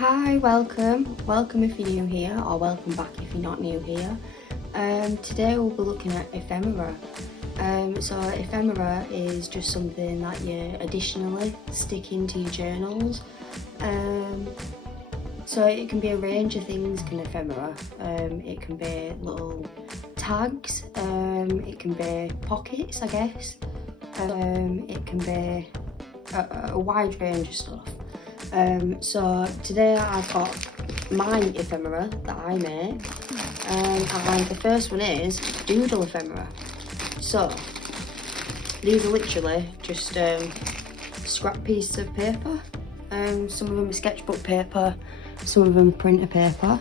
Hi, welcome if you're new here, or welcome back if you're not new here. Today we'll be looking at ephemera. So ephemera is just something that you additionally stick into your journals. So it can be a range of things, can ephemera. It can be little tags, it can be pockets, I guess. It can be a wide range of stuff. So today I've got my ephemera that I make, and the first one is doodle ephemera. So these are literally just scrap pieces of paper. Some of them are sketchbook paper, some of them are printer paper,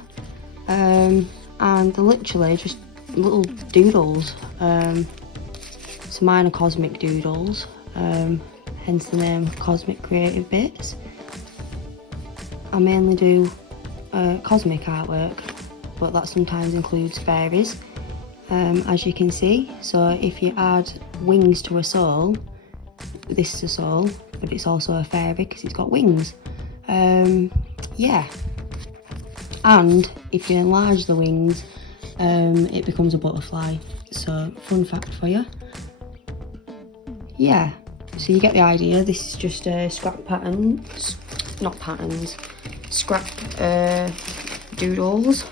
and they're literally just little doodles. So mine are cosmic doodles, hence the name Cosmic Creative Bits. I mainly do cosmic artwork, but that sometimes includes fairies, as you can see. So if you add wings to a soul, this is a soul, but it's also a fairy because it's got wings. Yeah, and if you enlarge the wings, it becomes a butterfly. So fun fact for you. Yeah, so you get the idea. This is just scrap patterns, not patterns, scrap doodles.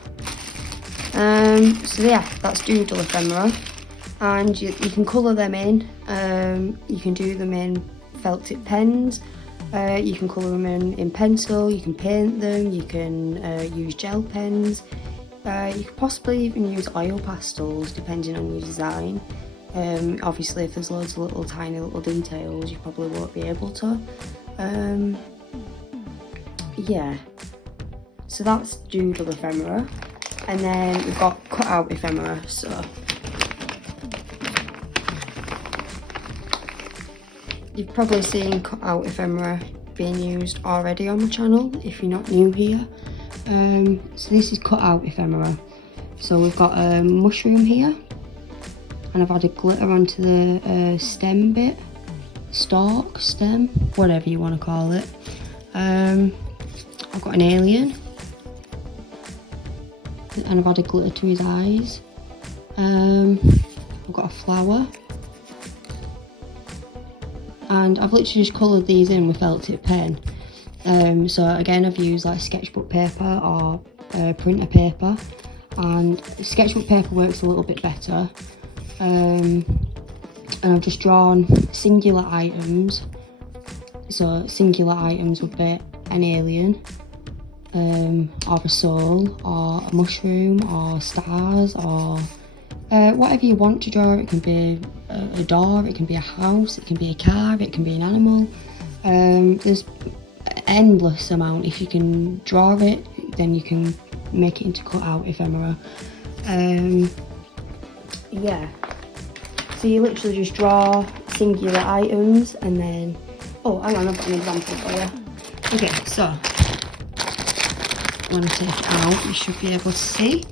So yeah, that's doodle ephemera, and you can colour them in. You can do them in felt tip pens, you can colour them in pencil, you can paint them, you can use gel pens, you could possibly even use oil pastels depending on your design. Obviously if there's loads of tiny little details you probably won't be able to. Yeah, so that's doodle ephemera, and then we've got cut out ephemera. So you've probably seen cut out ephemera being used already on my channel if you're not new here. So this is cut out ephemera. So we've got a mushroom here, and I've added glitter onto the stem bit, stalk, stem, whatever you want to call it. I've got an alien, and I've added glitter to his eyes. I've got a flower, and I've literally just coloured these in with felt tip pen. So again, I've used like sketchbook paper or printer paper, and sketchbook paper works a little bit better. And I've just drawn singular items. So singular items would be an alien, or a soul, or a mushroom, or stars, or whatever you want to draw. It can be a door, it can be a house, it can be a car, it can be an animal. There's endless amount. If you can draw it, then you can make it into cut out ephemera. Yeah, so you literally just draw singular items, and then hang on, I've got an example for you. Okay, so when I take it out, you should be able to see.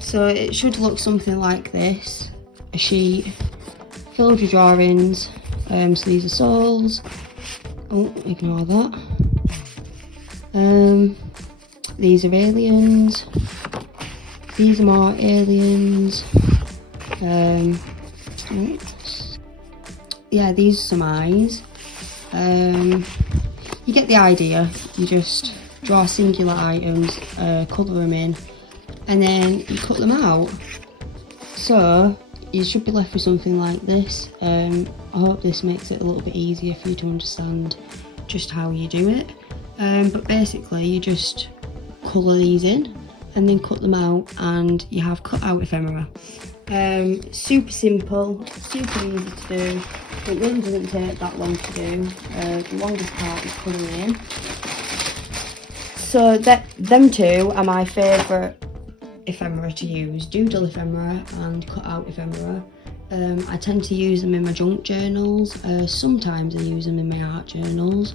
So it should look something like this: a sheet filled with drawings. So these are souls. Oh, ignore that. These are aliens. These are more aliens. Yeah, these are some eyes. You get the idea. You just draw singular items, colour them in, and then you cut them out. So you should be left with something like this. I hope this makes it a little bit easier for you to understand just how you do it. But basically you just colour these in and then cut them out, and you have cut out ephemera. Super simple, super easy to do. It really doesn't take that long to do. The longest part is colouring in. So them two are my favourite ephemera to use: doodle ephemera and cut out ephemera. I tend to use them in my junk journals. Sometimes I use them in my art journals,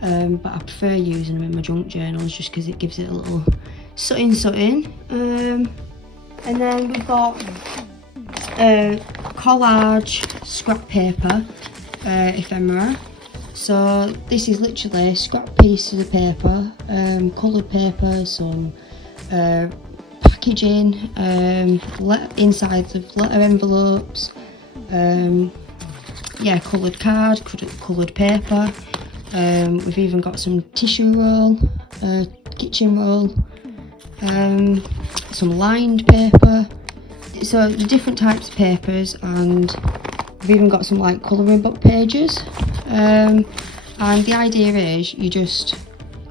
but I prefer using them in my junk journals just because it gives it a little something. And then we've got collage scrap paper ephemera. So this is literally scrap pieces of paper, coloured paper, some packaging, insides of letter envelopes, yeah, coloured card, coloured paper. We've even got some tissue roll, kitchen roll, some lined paper. So the different types of papers, and we've even got some like colouring book pages. And the idea is you just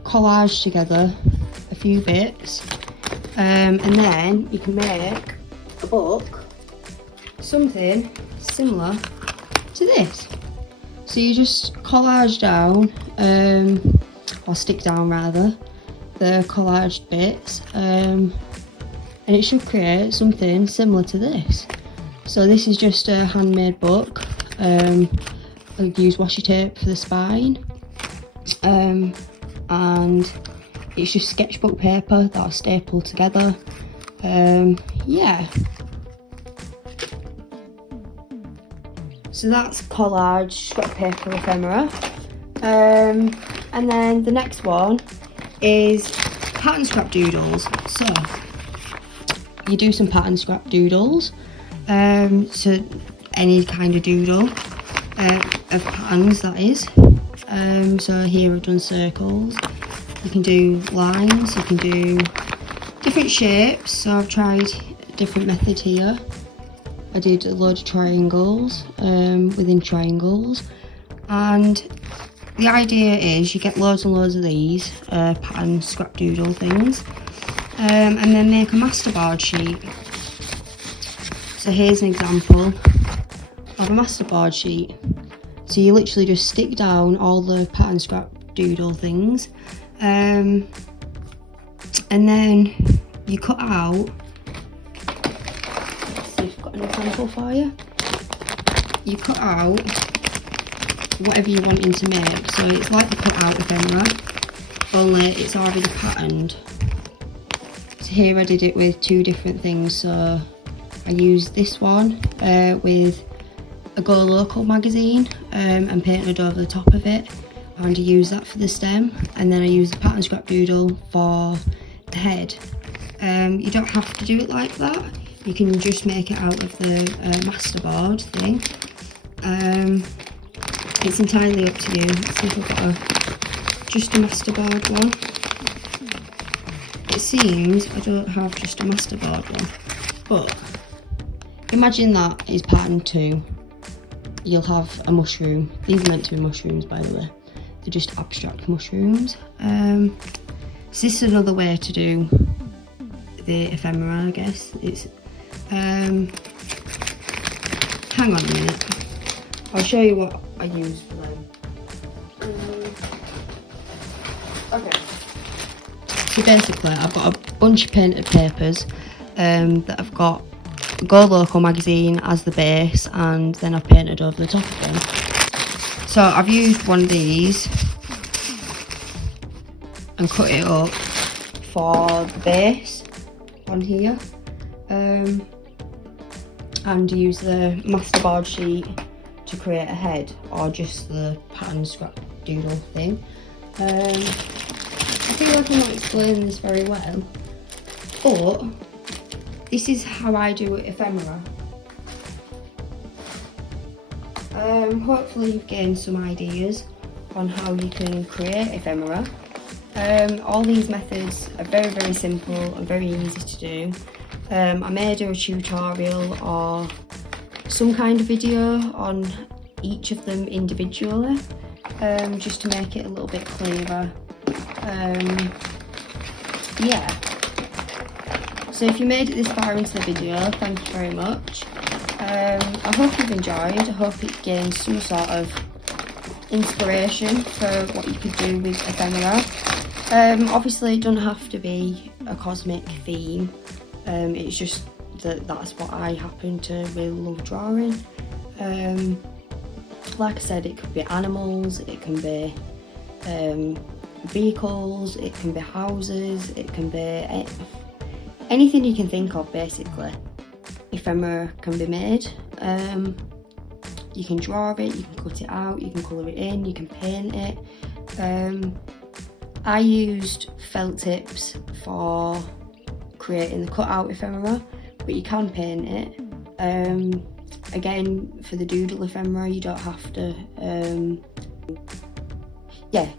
collage together a few bits, and then you can make a book, something similar to this. So you just collage down, or stick down rather, the collaged bits, and it should create something similar to this. So this is just a handmade book. I've used washi tape for the spine, and it's just sketchbook paper that I've stapled together. Yeah. So that's collage scrap paper ephemera. And then the next one is pattern scrap doodles. So you do some pattern scrap doodles, so any kind of doodle of patterns, that is. So here I've done circles, you can do lines, you can do different shapes. So I've tried a different method here. I did a load of triangles within triangles, and the idea is you get loads and loads of these pattern scrap doodle things, and then make a masterboard sheet. So here's an example of a masterboard sheet. So you literally just stick down all the pattern scrap doodle things, and then you cut out. Let's see if I've got an example for you. You cut out whatever you're wanting to make. So it's like the cut out ephemera, only it's already patterned. So here I did it with two different things. So I used this one with a Go Local magazine and painted over the top of it, and I used that for the stem, and then I used the pattern scrap doodle for the head. You don't have to do it like that, you can just make it out of the masterboard thing. It's entirely up to you. Let's see if I've got just a masterboard one. It seems I don't have just a masterboard one, but imagine that is pattern 2. You'll have a mushroom. These are meant to be mushrooms, by the way. They're just abstract mushrooms. So this is another way to do the ephemera, I guess. It's hang on a minute. I'll show you what I use for them. Okay. So basically, I've got a bunch of painted papers that I've got Go Local magazine as the base, and then I've painted over the top of them. So I've used one of these and cut it up for the base on here, and use the masterboard sheet to create a head, or just the pattern scrap doodle thing. I feel like I'm not explaining this very well, but this is how I do ephemera. Hopefully you've gained some ideas on how you can create ephemera. All these methods are very, very simple and very easy to do. I may do a tutorial or some kind of video on each of them individually, just to make it a little bit clearer. Yeah. So if you made it this far into the video, thank you very much. I hope you've enjoyed. I hope it gained some sort of inspiration for what you could do with ephemera. Obviously it doesn't have to be a cosmic theme. It's just that's what I happen to really love drawing. Like I said, it could be animals, it can be vehicles, it can be houses, it can be anything you can think of, basically. Ephemera can be made. You can draw it, you can cut it out, you can colour it in, you can paint it. I used felt tips for creating the cutout ephemera, but you can paint it. Again, for the doodle ephemera, you don't have to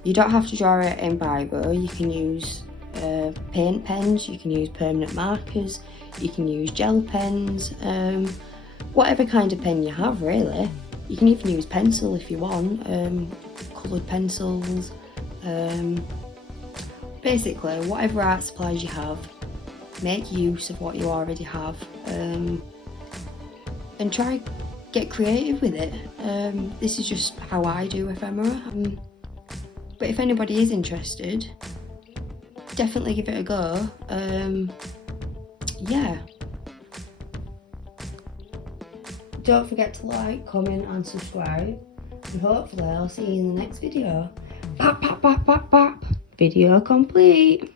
you don't have to draw it in biro. You can use paint pens, you can use permanent markers, you can use gel pens, whatever kind of pen you have really. You can even use pencil if you want, coloured pencils, basically whatever art supplies you have, make use of what you already have, and try get creative with it. This is just how I do ephemera, but if anybody is interested, definitely give it a go. Yeah. Don't forget to like, comment and subscribe, and hopefully I'll see you in the next video. Bap, bap, bap, bap, bap. Video complete.